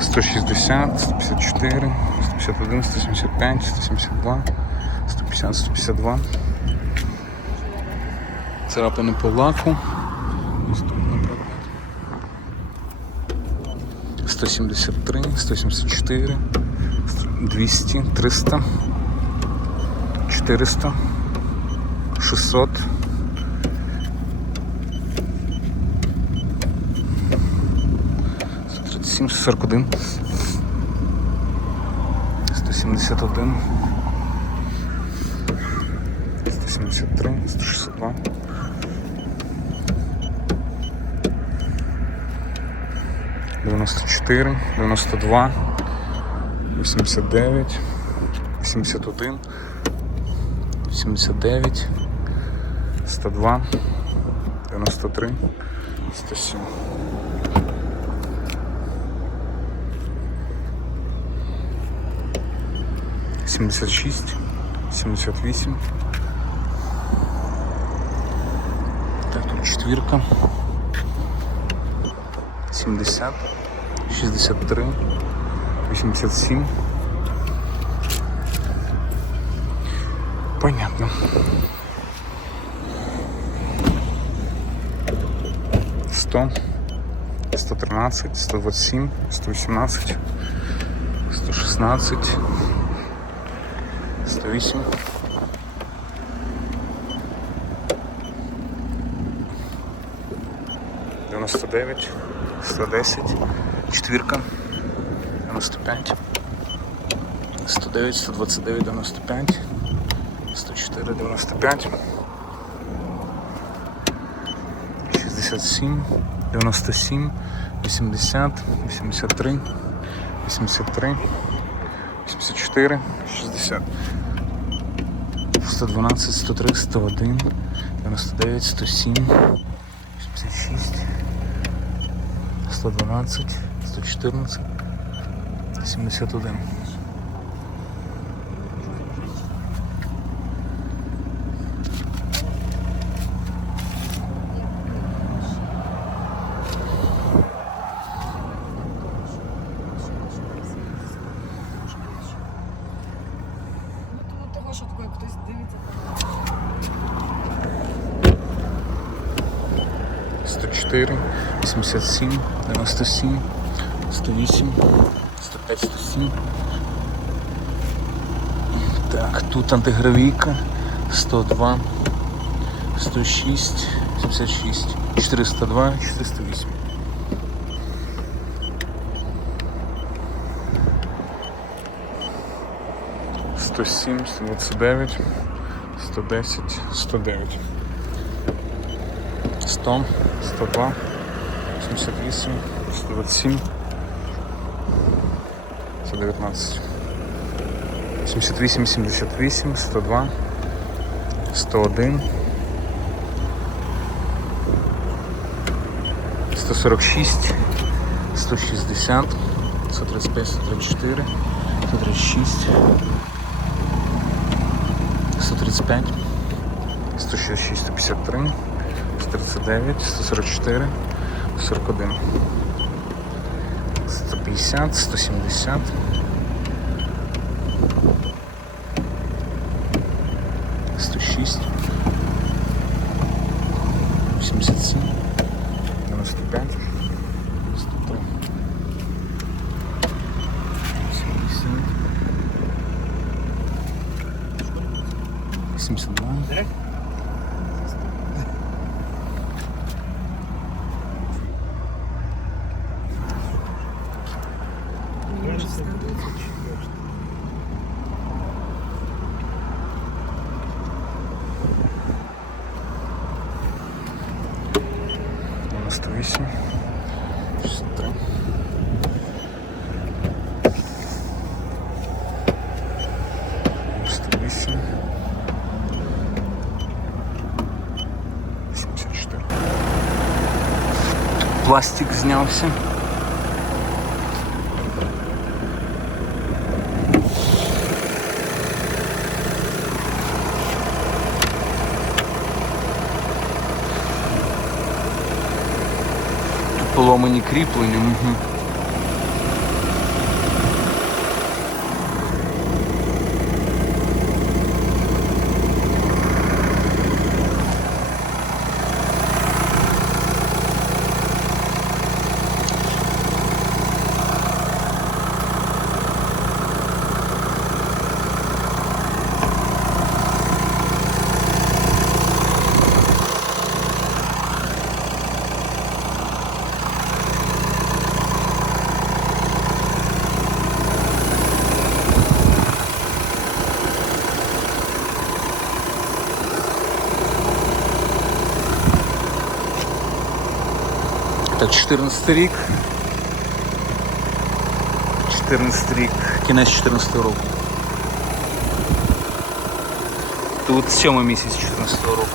160, 154, 151, 175, 172, 150, 152. Царапини по лаку. Наступний 173, 174, 200, 300, 400, 600. Сім, 41, 171, 173, 162, 94, 92, 89, 81, 89, 102, 93, 107. 76, 78. Так, тут четвірка. 70, 63, 87. Понятно. 100, 113, 127, 118, 116, 108. Дев'яносто дев'ять, сто десять, четвірка, дев'яносто п'ять, сто дев'ять, сто двадцять дев'ять, дев'яносто п'ять, сто чотири, дев'яносто п'ять, шістдесят сім, дев'яносто сім, вісімдесят, вісімдесят три, вісімдесят три, вісімдесят чотири, шістдесят. 112, 103, 101, 99, 107, 86, 112, 114, 71. 104, 87, 97, 108, 105, 107. Так, тут антигравійка 102, 106, 76, 402, 408. Сто сім, сто двадцять дев'ять, сто десять, сто дев'ять. 100, 102, 78, 127, 119, 78, 78, 102, 101, 146, 160, 135, 134, 136, 135, 166, 153, 139, 144, 41, 150, 170, 106, 87, 95, 103, 70, 82, дев'яносто вісім, шістдесят три. Дев'яносто вісім. Вісімдесят чотири. Пластик знявся. Поломані кріплення. Угу. Так, 14 рік. 14 рік, кінець 14 року. Тут 7 місяць 14 року.